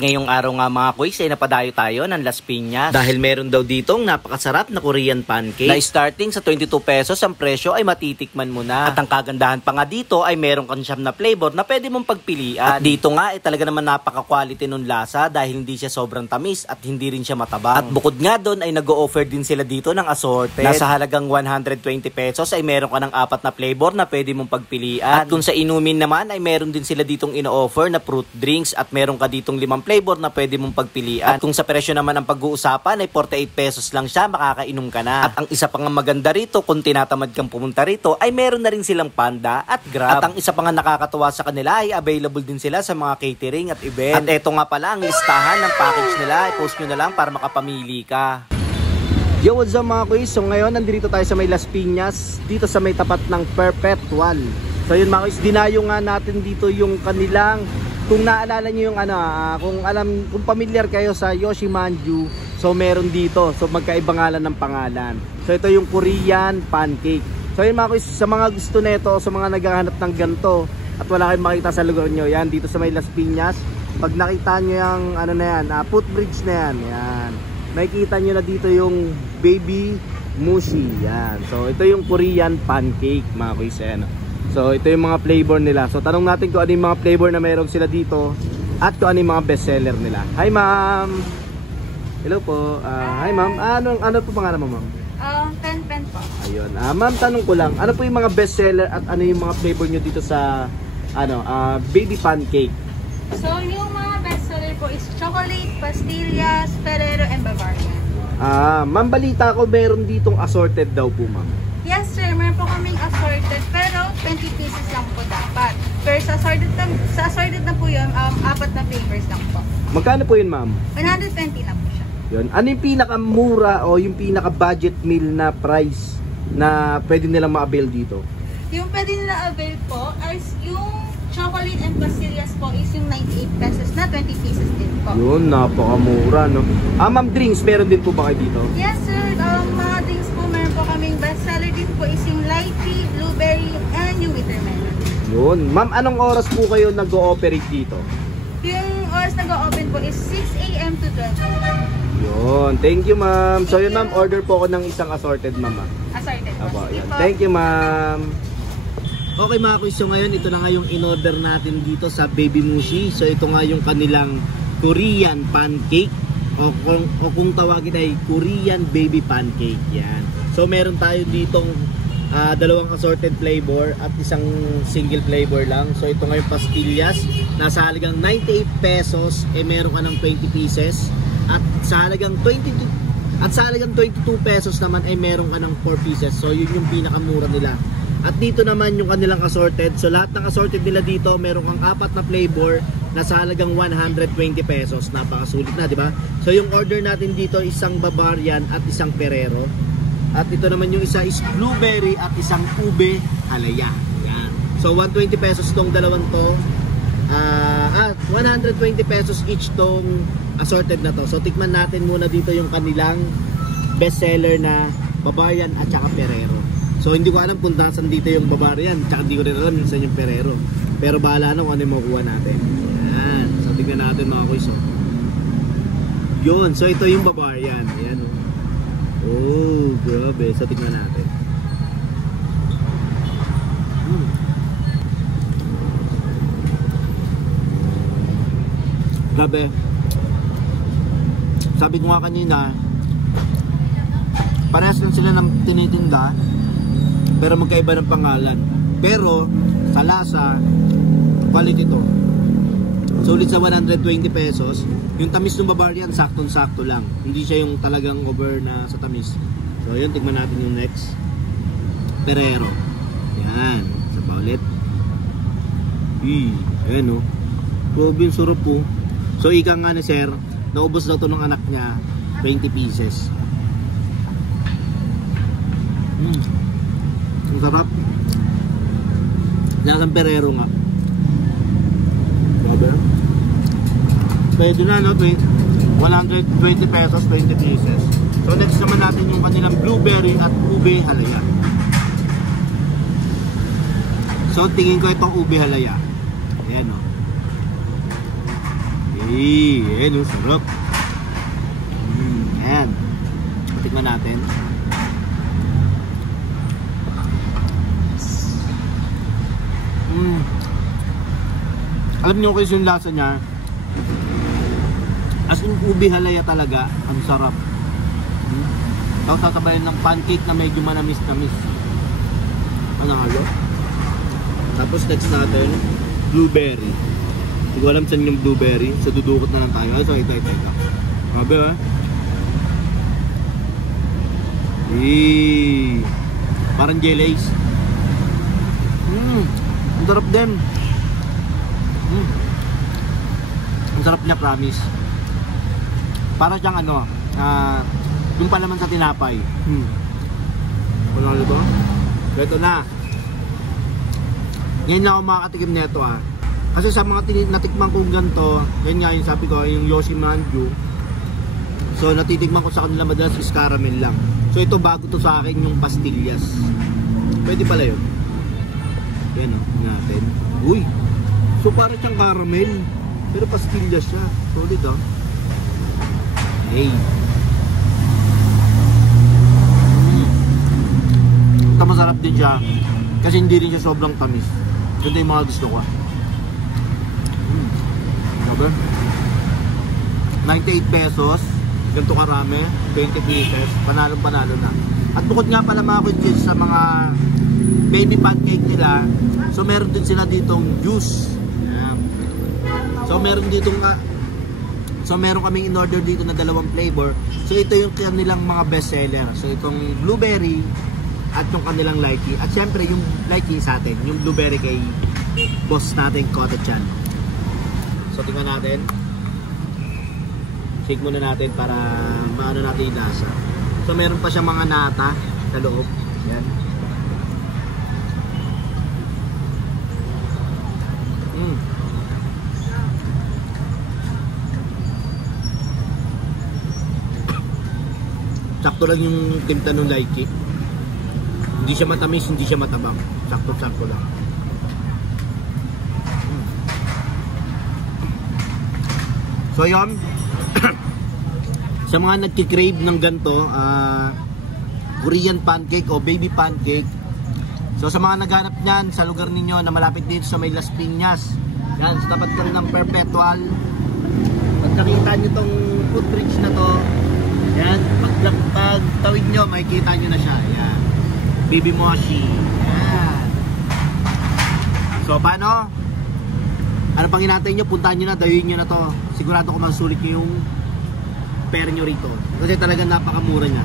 ngayong araw nga mga kuys ay napadayo tayo ng Las Piñas dahil meron daw ditong napakasarap na Korean pancake na starting sa 22 pesos ang presyo ay matitikman mo na. At ang kagandahan pa nga dito ay meron kang siyam na flavor na pwede mong pagpilian. At dito nga ay talaga naman napaka-quality nung lasa dahil hindi siya sobrang tamis at hindi rin siya matabang. At bukod nga doon ay nag-o-offer din sila dito ng assorted. Nasa halagang 120 pesos ay meron ka ng 4 na flavor na pwede mong pagpilian. At kung sa inumin naman ay meron din sila ditong ino-offer na fruit drinks at meron ka ditong 5 flavor na pwede mong pagpilian. At kung sa presyo naman ang pag-uusapan ay 48 pesos lang siya, makakainom ka na. At ang isa pang maganda rito kung tinatamad kang pumunta rito ay meron na rin silang Panda at Grab. At ang isa pang nakakatuwa sa kanila ay available din sila sa mga catering at event. At eto nga pala ang listahan ng package nila, i-post nyo na lang para makapamili ka. Yo, what's up mga kuys? So ngayon nandito tayo sa may Las Piñas, dito sa may tapat ng Perpetual. So yun mga kuys, dinayo nga natin dito yung kanilang, kung naalala nyo yung kung familiar kayo sa Yoshimanju, so meron dito, so magkaibang ngalan ng pangalan. So ito yung Korean pancake. So yun mga kuys, sa mga gusto nito, sa mga naghahanap ng ganito at wala kayong makita sa lugar nyo, yan dito sa may Las Piñas, pag nakita nyo yung footbridge na yan, makikita nyo na dito yung Baby Mushi, yan. So ito yung Korean pancake mga kuys, yan. So ito yung mga flavor nila. So tanong natin kung ano yung mga flavor na meron sila dito at kung ano yung mga best seller nila. Hi ma'am. Hello po. Hi ma'am. Ano po pangalan mo ma'am? Pen po. Ayun. Ma'am, tanong ko lang, ano po yung mga best seller at ano yung mga flavor nyo dito sa baby pancake? So yung mga best seller po is chocolate, pastillas, Ferrero, and Bavarian. Ma'am, balita ko meron ditong assorted daw po ma'am. Yes sir, meron po kaming assorted pero 20 pieces lang po dapat. Pero sa assorted na po yun, 4 na flavors lang po. Magkano po yun ma'am? 120 na po siya. Yun. Ano yung pinakamura o yung pinaka-budget meal na price na pwede nilang ma-avail dito? Yung pwede nila avail po is yung chocolate and pastillas po is yung 98 pesos na 20 pieces din po. Yun, napakamura no? Ma'am, drinks, meron din po ba kayo dito? Yes sir, mga drinks po meron po kaming best seller din po is yung lychee, blueberry, and yung watermelon. Yun. Ma'am, anong oras po kayo nag-ooperate dito? Yung oras nag-open po is 6 AM to 12 AM. Yun. Thank you ma'am. So yun ma'am, order po ako ng isang assorted ma'am. Assorted po. Apo, yun. Thank you ma'am. Okay mga kuys, so ngayon ito na nga yung in-order natin dito sa Baby Mushi. So ito nga yung kanilang Korean pancake o kung tawagin ay Korean baby pancake. Yan. So meron tayo ditong dalawang assorted flavor at isang single flavor lang. So ito nga yung pastillas, nasa halagang 98 pesos, meron ka ng 20 pieces. At sa halagang 22 pesos naman ay meron ka ng 4 pieces. So yun yung pinakamura nila. At dito naman yung kanilang assorted. So lahat ng assorted nila dito, meron kang 4 na flavor na sa halagang 120 pesos. Napakasulit na, di ba? So yung order natin dito, isang Bavarian at isang Ferrero. At ito naman yung isa is blueberry at isang ube halaya. Yan. So 120 pesos tong dalawang to. 120 pesos each tong assorted na to. So tikman natin muna dito yung kanilang best seller na Bavarian at saka Ferrero. So hindi ko alam kung saan dito yung Bavarian, tsaka hindi ko rin alam saan yung Ferrero. Pero bahala na kung ano yung makukuha natin. Ayan. So tignan natin mga kuys. Yun. So ito yung Bavarian. Ayan. Oh, grabe. So tignan natin. Grabe. Sabi ko nga kanina, parehas lang sila ng tinitinda pero magkaiba ng pangalan. Pero sa lasa, quality to. Sulit sa 120 pesos. Yung tamis ng Bavarian, saktong-sakto lang. Hindi siya yung talagang over na sa tamis. So yun, tignan natin yung next. Ferrero. Yan. Isa pa ulit. Ayan o. Grabe yung surap po. So ika nga ni sir, naubos daw to ng anak niya, 20 pieces. Ang sarap. Lasang Ferrero nga. Grabe. Pwede na no, 120 pesos, 20 pieces. So next naman natin yung kanilang blueberry at ube halaya. So tingin ko itong ube halaya. Ayan o. Ayan, sarap. Ayan. Tikman natin. Alam niyo kasi yung lasa niya, as in ubi halaya talaga, ang sarap. Tapos tatabayan ng pancake na medyo manamis-namis. Ano halo? Tapos next natin, blueberry. Hindi ko alam saan yung blueberry, so dudukot na lang tayo. So ito. Grabe parang jellies. Ang sarap din. Ang sarap niya, promise. Para siyang ano, yung pa naman sa tinapay. Ano ba? Ito na. Ngayon na ako makakatikim nito Kasi sa mga natikman kong ganito, yan nga yung sabi ko, yung Yoshi Manju. So natitikman ko sa kanila madalas is caramel lang. So ito bago to sa akin yung pastillas. Pwede pala yun. Yan natin. Uy! So para siyang caramel. Pero pastillas siya. Solid Hey. Ito masarap din siya. Kasi hindi rin siya sobrang tamis. Ito yung mga gusto ko. 98 pesos. Ganito karami. 20 pieces. Panalo na. At bukod nga pala mga kuchis sa mga baby pancake nila, so meron din sila ditong juice. So meron kaming in-order dito na dalawang flavor. So ito yung kanilang mga best seller. So itong blueberry at yung kanilang lychee. At syempre yung lychee sa atin, yung blueberry kay boss natin Koto-chan. So tingnan natin. Shake muna natin para maano natin yung lasa. So meron pa siyang mga nata sa loob. Yan. Sakto lang yung timpla ng lychee. Hindi siya matamis, hindi siya matabang. Sakto-sakto lang. So yun. Sa mga nagki-crave ng ganito, Korean pancake o baby pancake. So sa mga naghanap niyan sa lugar ninyo na malapit dito sa may Las Piñas, yan, so dapat ka rin ng Perpetual. Pag nakita nyo tong footbridge na to, yan, pag tawid nyo, makikita nyo na siya. Yan. Baby Moshi. Yan. So paano? Ano pang hinatay nyo? Puntahan nyo na, dayuin nyo na to. Sigurado ko masulit nyo yung pera nyo rito. Kasi talagang napakamura niya.